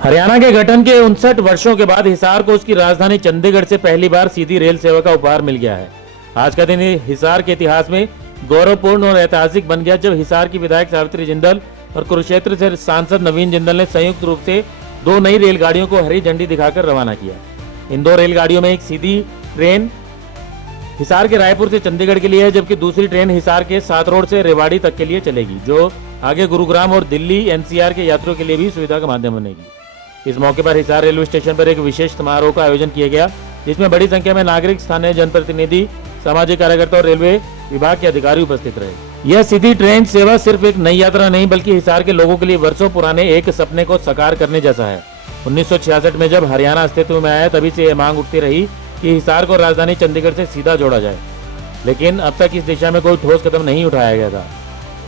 हरियाणा के गठन के 59 वर्षों के बाद हिसार को उसकी राजधानी चंडीगढ़ से पहली बार सीधी रेल सेवा का उपहार मिल गया है। आज का दिन हिसार के इतिहास में गौरवपूर्ण और ऐतिहासिक बन गया जब हिसार की विधायक सावित्री जिंदल और कुरुक्षेत्र से सांसद नवीन जिंदल ने संयुक्त रूप से 2 नई रेलगाड़ियों को हरी झंडी दिखाकर रवाना किया। इन 2 रेलगाड़ियों में एक सीधी ट्रेन हिसार के रायपुर से चंडीगढ़ के लिए है, जबकि दूसरी ट्रेन हिसार के सात रोड से रेवाड़ी तक के लिए चलेगी, जो आगे गुरुग्राम और दिल्ली एनसीआर के यात्रियों के लिए भी सुविधा का माध्यम बनेगी। इस मौके पर हिसार रेलवे स्टेशन पर एक विशेष समारोह का आयोजन किया गया, जिसमें बड़ी संख्या में नागरिक, स्थानीय जनप्रतिनिधि, सामाजिक कार्यकर्ता और रेलवे विभाग के अधिकारी उपस्थित रहे। यह सीधी ट्रेन सेवा सिर्फ एक नई यात्रा नहीं बल्कि हिसार के लोगों के लिए वर्षों पुराने एक सपने को साकार करने जैसा है। 1966 में जब हरियाणा अस्तित्व में आया तभी से यह मांग उठती रही कि हिसार को राजधानी चंडीगढ़ से सीधा जोड़ा जाए, लेकिन अब तक इस दिशा में कोई ठोस कदम नहीं उठाया गया था।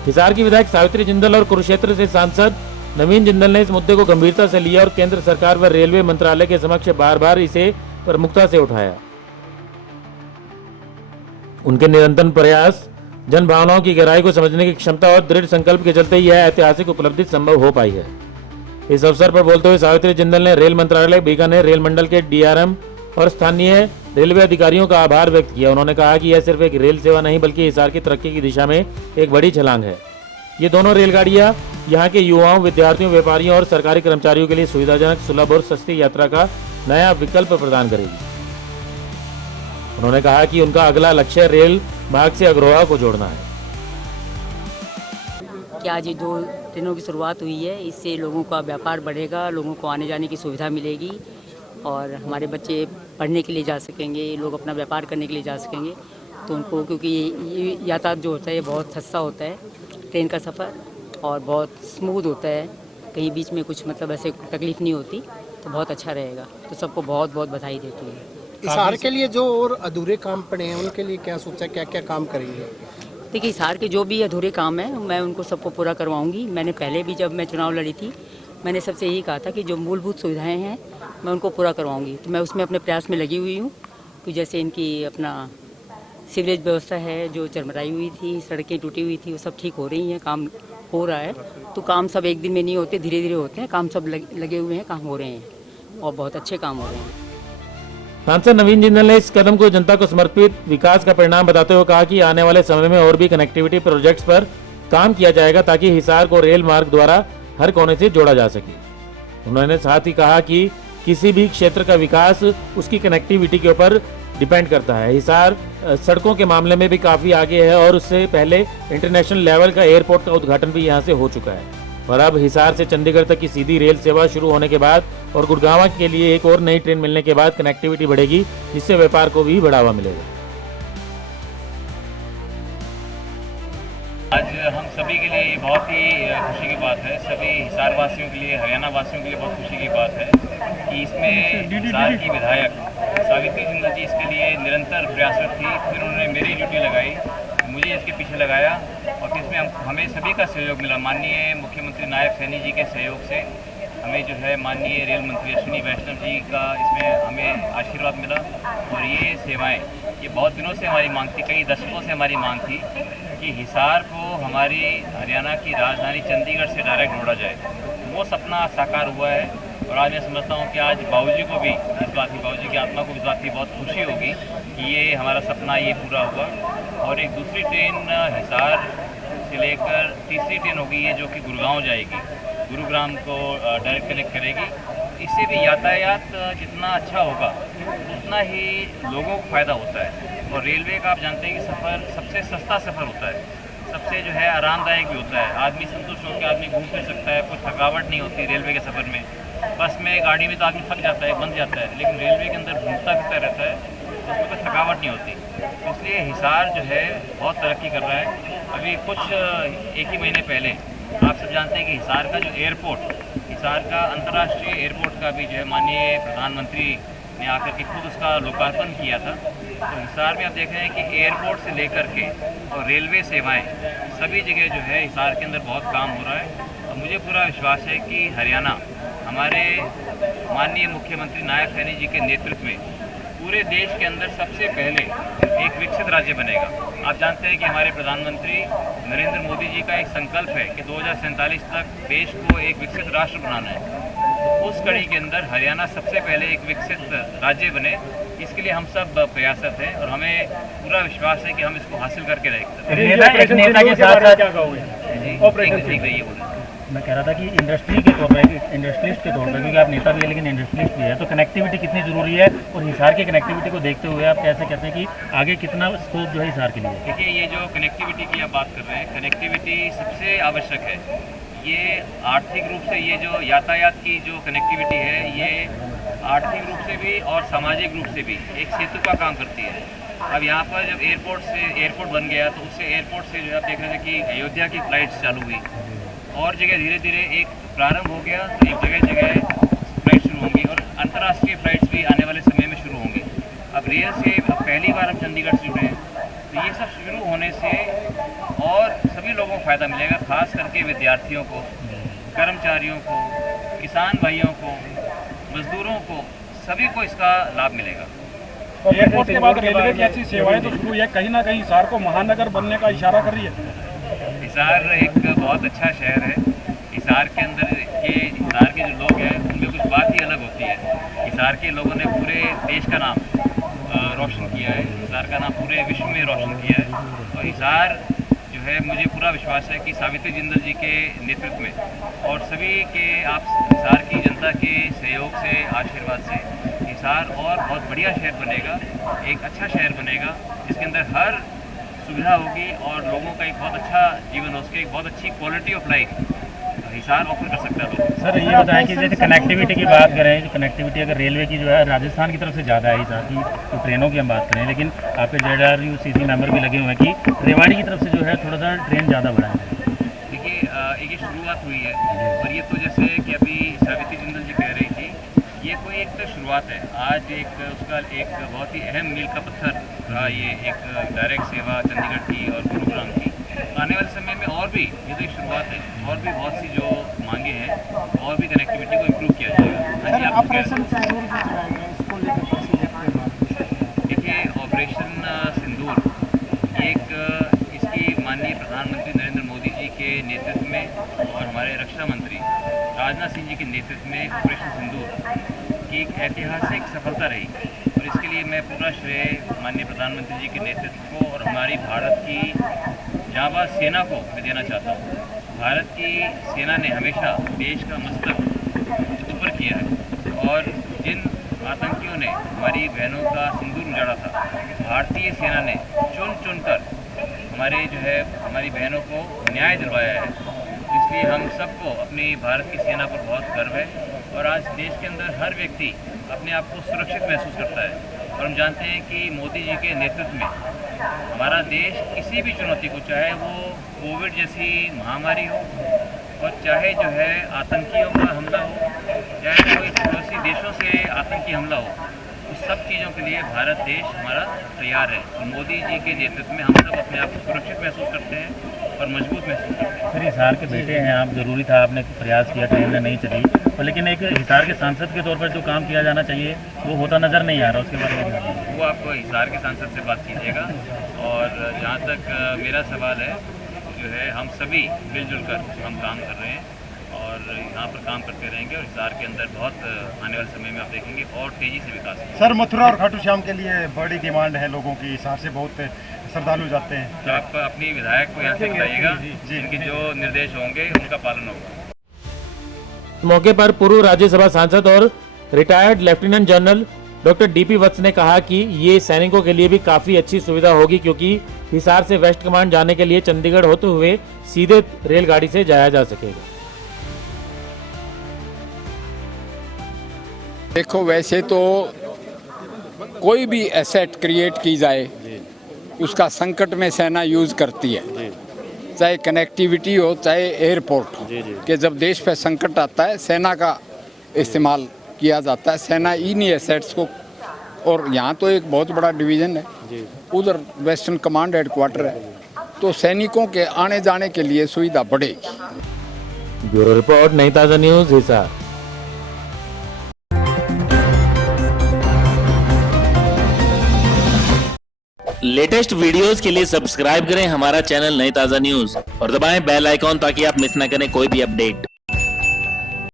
हिसार की विधायक सावित्री जिंदल और कुरुक्षेत्र से सांसद नवीन जिंदल ने इस मुद्दे को गंभीरता से लिया और केंद्र सरकार व रेलवे मंत्रालय के समक्ष बार-बार इसे प्रमुखता से उठाया। उनके निरंतर प्रयास, जन भावनाओं की गहराई को समझने की क्षमता और दृढ़ संकल्प के चलते यह ऐतिहासिक उपलब्धि संभव हो पाई है। इस अवसर पर बोलते हुए सावित्री जिंदल ने रेल मंत्रालय, बीकानेर रेल मंडल के डीआरएम और स्थानीय रेलवे अधिकारियों का आभार व्यक्त किया। उन्होंने कहा कि यह सिर्फ एक रेल सेवा नहीं बल्कि हिसार की तरक्की की दिशा में एक बड़ी छलांग है। ये दोनों रेलगाड़ियां यहाँ के युवाओं, विद्यार्थियों, व्यापारियों और सरकारी कर्मचारियों के लिए सुविधाजनक, सुलभ और सस्ती यात्रा का नया विकल्प प्रदान करेगी। उन्होंने कहा कि उनका अगला लक्ष्य रेल मार्ग से अग्रोहा को जोड़ना है। कि आज ये 2 ट्रेनों की शुरुआत हुई है, इससे लोगों का व्यापार बढ़ेगा, लोगों को आने जाने की सुविधा मिलेगी और हमारे बच्चे पढ़ने के लिए जा सकेंगे, लोग अपना व्यापार करने के लिए जा सकेंगे। तो उनको, क्योंकि ये यातायात जो होता है ये बहुत सस्ता होता है, ट्रेन का सफ़र, और बहुत स्मूथ होता है, कहीं बीच में कुछ मतलब ऐसे तकलीफ़ नहीं होती, तो बहुत अच्छा रहेगा। तो सबको बहुत बहुत बधाई देती हूँ। हिसार के लिए जो और अधूरे काम पड़े हैं उनके लिए क्या सोचा, क्या क्या काम करेंगे? देखिए, हिसार के जो भी अधूरे काम हैं मैं उनको सबको पूरा करवाऊँगी। मैंने पहले भी जब मैं चुनाव लड़ी थी मैंने सबसे यही कहा था कि जो मूलभूत सुविधाएं हैं मैं उनको पूरा करवाऊँगी। तो मैं उसमें अपने प्रयास में लगी हुई हूँ कि जैसे इनकी अपना सीवरेज व्यवस्था है जो चरमराई हुई थी, सड़कें टूटी हुई थी, वो सब ठीक हो रही हैं, काम हो रहा है। तो काम सब एक दिन में नहीं होते, धीरे धीरे होते हैं, काम सब लगे हुए हैं, काम हो रहे हैं और बहुत अच्छे काम हो रहे हैं। सांसद नवीन जिंदल ने इस कदम को जनता को समर्पित विकास का परिणाम बताते हुए कहा कि आने वाले समय में और भी कनेक्टिविटी प्रोजेक्ट्स पर काम किया जाएगा ताकि हिसार को रेल मार्ग द्वारा हर कोने से जोड़ा जा सके। उन्होंने साथ ही कहा कि किसी भी क्षेत्र का विकास उसकी कनेक्टिविटी के ऊपर डिपेंड करता है। हिसार सड़कों के मामले में भी काफी आगे है और उससे पहले इंटरनेशनल लेवल का एयरपोर्ट का उद्घाटन भी यहाँ से हो चुका है और अब हिसार से चंडीगढ़ तक की सीधी रेल सेवा शुरू होने के बाद और गुड़गांव के लिए एक और नई ट्रेन मिलने के बाद कनेक्टिविटी बढ़ेगी, जिससे व्यापार को भी बढ़ावा मिलेगा। आज हम सभी के लिए बहुत ही खुशी की बात है, सभी हिसार वासियों के लिए, हरियाणा वासियों के लिए बहुत खुशी की बात है कि इसमें हिसार की विधायक सावित्री जिंदल जी इसके लिए निरंतर प्रयासरत थी। फिर उन्होंने मेरी ड्यूटी लगाई, मुझे इसके पीछे लगाया और फिर इसमें हमें सभी का सहयोग मिला। माननीय मुख्यमंत्री नायब सैनी जी के सहयोग से हमें जो है माननीय रेल मंत्री अश्विनी वैष्णव जी का इसमें हमें आशीर्वाद मिला और ये सेवाएं, ये बहुत दिनों से हमारी मांग थी, कई दशकों से हमारी मांग थी कि हिसार को हमारी हरियाणा की राजधानी चंडीगढ़ से डायरेक्ट जोड़ा जाए। वो सपना साकार हुआ है और आज मैं समझता हूँ कि आज बाबूजी को भी इस बात की, बाबूजी की आत्मा को इस बात की बहुत खुशी होगी कि ये हमारा सपना ये पूरा हुआ। और एक दूसरी ट्रेन हिसार से लेकर तीसरी ट्रेन होगी ये जो कि गुड़गांव जाएगी, गुरुग्राम को डायरेक्ट कनेक्ट करेगी। इससे भी यातायात जितना अच्छा होगा उतना ही लोगों को फ़ायदा होता है और रेलवे का आप जानते हैं कि सफ़र सबसे सस्ता सफ़र होता है, सबसे जो है आरामदायक भी होता है। आदमी संतुष्ट होकर आदमी घूम फिर सकता है, कोई थकावट नहीं होती रेलवे के सफ़र में। बस में, गाड़ी में तो आदमी थक जाता है, बंध जाता है, लेकिन रेलवे के अंदर घूमता फिरता रहता है तो उसमें कोई थकावट नहीं होती। तो इसलिए हिसार जो है बहुत तरक्की कर रहा है। अभी कुछ 1 ही महीने पहले आप सब जानते हैं कि हिसार का जो एयरपोर्ट, हिसार का अंतर्राष्ट्रीय एयरपोर्ट का भी जो है माननीय प्रधानमंत्री ने आकर के खुद उसका लोकार्पण किया था। तो हिसार में आप देख रहे हैं कि एयरपोर्ट से लेकर के और रेलवे सेवाएं सभी जगह जो है हिसार के अंदर बहुत काम हो रहा है और मुझे पूरा विश्वास है कि हरियाणा हमारे माननीय मुख्यमंत्री नायब सैनी जी के नेतृत्व में पूरे देश के अंदर सबसे पहले एक विकसित राज्य बनेगा। आप जानते हैं कि हमारे प्रधानमंत्री नरेंद्र मोदी जी का एक संकल्प है कि 2047 तक देश को एक विकसित राष्ट्र बनाना है। उस कड़ी के अंदर हरियाणा सबसे पहले एक विकसित राज्य बने, इसके लिए हम सब प्रयासरत हैं और हमें पूरा विश्वास है कि हम इसको हासिल करके रहेंगे। एक नेता के साथ क्या कहोगे? ठीक है, ये बोले मैं कह रहा था कि इंडस्ट्री के तौर पर, इंडस्ट्रियलिस्ट के तौर पर, क्योंकि आप नेता भी है लेकिन इंडस्ट्रियलिस्ट भी है, तो कनेक्टिविटी कितनी ज़रूरी है और हिसार की कनेक्टिविटी को देखते हुए आप कैसे कहते हैं कि आगे कितना स्कोप जो है हिसार के लिए? देखिए, ये जो कनेक्टिविटी की आप बात कर रहे हैं, कनेक्टिविटी सबसे आवश्यक है। ये आर्थिक रूप से, ये जो यातायात की जो कनेक्टिविटी है, ये आर्थिक रूप से भी और सामाजिक रूप से भी एक सेतु का काम करती है। अब यहाँ पर जब एयरपोर्ट बन गया तो उससे एयरपोर्ट से जो आप देख रहे थे कि अयोध्या की फ़्लाइट्स चालू हुई और जगह धीरे धीरे एक प्रारंभ हो गया, तो एक जगह जगह फ्लाइट शुरू होंगी और अंतर्राष्ट्रीय फ्लाइट्स भी आने वाले समय में शुरू होंगे। अब रेल से अब पहली बार हम चंडीगढ़ से जुड़े हैं, तो ये सब शुरू होने से और सभी लोगों को फ़ायदा मिलेगा, खास करके विद्यार्थियों को, कर्मचारियों को, किसान भाइयों को, मजदूरों को, सभी को इसका लाभ मिलेगा। तो एयरपोर्ट के बाद रेलवे की अच्छी सेवाएं तो शुरू हुई है, कहीं ना कहीं हिसार को महानगर बनने का इशारा कर रही है। हिसार एक बहुत अच्छा शहर है। हिसार के अंदर हिसार के जो लोग हैं उनमें कुछ बात ही अलग होती है। हिसार के लोगों ने पूरे देश का नाम रोशन किया है, हिसार का नाम पूरे विश्व में रोशन किया है। और हिसार जो है, मुझे पूरा विश्वास है कि सावित्री जिंदल जी के नेतृत्व में और सभी के आप हिसार की जनता के सहयोग से, आशीर्वाद से हिसार और बहुत बढ़िया शहर बनेगा, एक अच्छा शहर बनेगा जिसके अंदर हर सुविधा होगी और लोगों का एक बहुत अच्छा जीवन हो सके, एक बहुत अच्छी quality of life Hisar offer कर सकता है लोग। सर ये बताएं कि जैसे कनेक्टिविटी की बात करें, कनेक्टिविटी अगर रेलवे की जो है राजस्थान की तरफ से ज़्यादा है हिसार की, तो ट्रेनों की हम बात करें, लेकिन आपके JRUCC मेंबर भी लगे हुए हैं कि रेवाड़ी की तरफ से जो है थोड़ा सा ट्रेन ज़्यादा बढ़ाएं। देखिए, ये शुरुआत हुई है और ये तो जैसे कि अभी सावित्री जिंदल जी कह रही थी, ये कोई एक तो शुरुआत है। आज एक उसका एक बहुत ही अहम मील का पत्थर रहा, ये एक डायरेक्ट सेवा चंडीगढ़ की और गुरुग्राम की। आने वाले समय में और भी, ये तो एक शुरुआत है, और भी बहुत सी जो मांगे हैं और भी कनेक्टिविटी को इम्प्रूव किया जाएगा। हाँ जी, आप देखिए, ऑपरेशन सिंदूर एक इसकी माननीय प्रधानमंत्री नरेंद्र मोदी जी के नेतृत्व में और हमारे रक्षा मंत्री राजनाथ सिंह जी के नेतृत्व में ऑपरेशन सिंदूर की एक ऐतिहासिक सफलता रही और इसके लिए मैं पूरा श्रेय माननीय प्रधानमंत्री जी के नेतृत्व को और हमारी भारत की जाबाज सेना को मैं देना चाहता हूँ। भारत की सेना ने हमेशा देश का मस्तक ऊपर किया है और जिन आतंकियों ने हमारी बहनों का सिंदूर उजाड़ा था, भारतीय सेना ने चुन चुन कर हमारे जो है हमारी बहनों को न्याय दिलवाया है। इसलिए हम सबको अपनी भारत की सेना पर बहुत गर्व है और आज देश के अंदर हर व्यक्ति अपने आप को सुरक्षित महसूस करता है। और हम जानते हैं कि मोदी जी के नेतृत्व में हमारा देश किसी भी चुनौती को, चाहे वो कोविड जैसी महामारी हो और चाहे जो है आतंकियों का हमला हो, चाहे कोई पड़ोसी देशों से आतंकी हमला हो, उस सब चीज़ों के लिए भारत देश हमारा तैयार है। तो मोदी जी के नेतृत्व में हम सब अपने आप को सुरक्षित महसूस करते हैं और मजबूत महसूस करते हैं। फिर हिसार के बेटे हैं आप, ज़रूरी था, आपने प्रयास किया, ट्रेन नहीं चली, तो लेकिन एक हिसार के सांसद के तौर पर जो काम किया जाना चाहिए वो होता नज़र नहीं आ रहा, उसके बारे में वो आप हिसार के सांसद से बात कीजिएगा। और जहाँ तक मेरा सवाल है, जो है हम सभी मिलजुल कर हम काम कर रहे हैं और यहाँ पर काम करते रहेंगे और हिसार के अंदर बहुत आने वाले समय में आप देखेंगे और तेज़ी से विकास होगा। सर, मथुरा और खाटू श्याम के लिए बड़ी डिमांड है लोगों की, हिसार से बहुत श्रद्धालु जाते हैं। तो आप अपनी विधायक को यहाँ से बताइएगा, जिनके जो निर्देश होंगे उनका पालन होगा। मौके पर पूर्व राज्यसभा सांसद और retired lieutenant general doctor DP वत्स ने कहा कि ये सैनिकों के लिए भी काफी अच्छी सुविधा होगी, क्योंकि हिसार से वेस्ट कमांड जाने के लिए चंडीगढ़ होते हुए सीधे रेलगाड़ी से जाया जा सकेगा। देखो, वैसे तो कोई भी एसेट क्रिएट की जाए उसका संकट में सेना यूज़ करती है, चाहे कनेक्टिविटी हो चाहे एयरपोर्ट हो, कि जब देश पे संकट आता है सेना का इस्तेमाल किया जाता है। सेना इन्हीं एसेट्स को, और यहाँ तो एक बहुत बड़ा डिवीज़न है, उधर वेस्टर्न कमांड हेडक्वार्टर है, तो सैनिकों के आने जाने के लिए सुविधा बढ़ेगी। ब्यूरो रिपोर्ट, नई ताज़ा न्यूज़, हिसार। लेटेस्ट वीडियोस के लिए सब्सक्राइब करें हमारा चैनल नई ताज़ा न्यूज़ और दबाएं बेल आइकॉन ताकि आप मिस ना करें कोई भी अपडेट।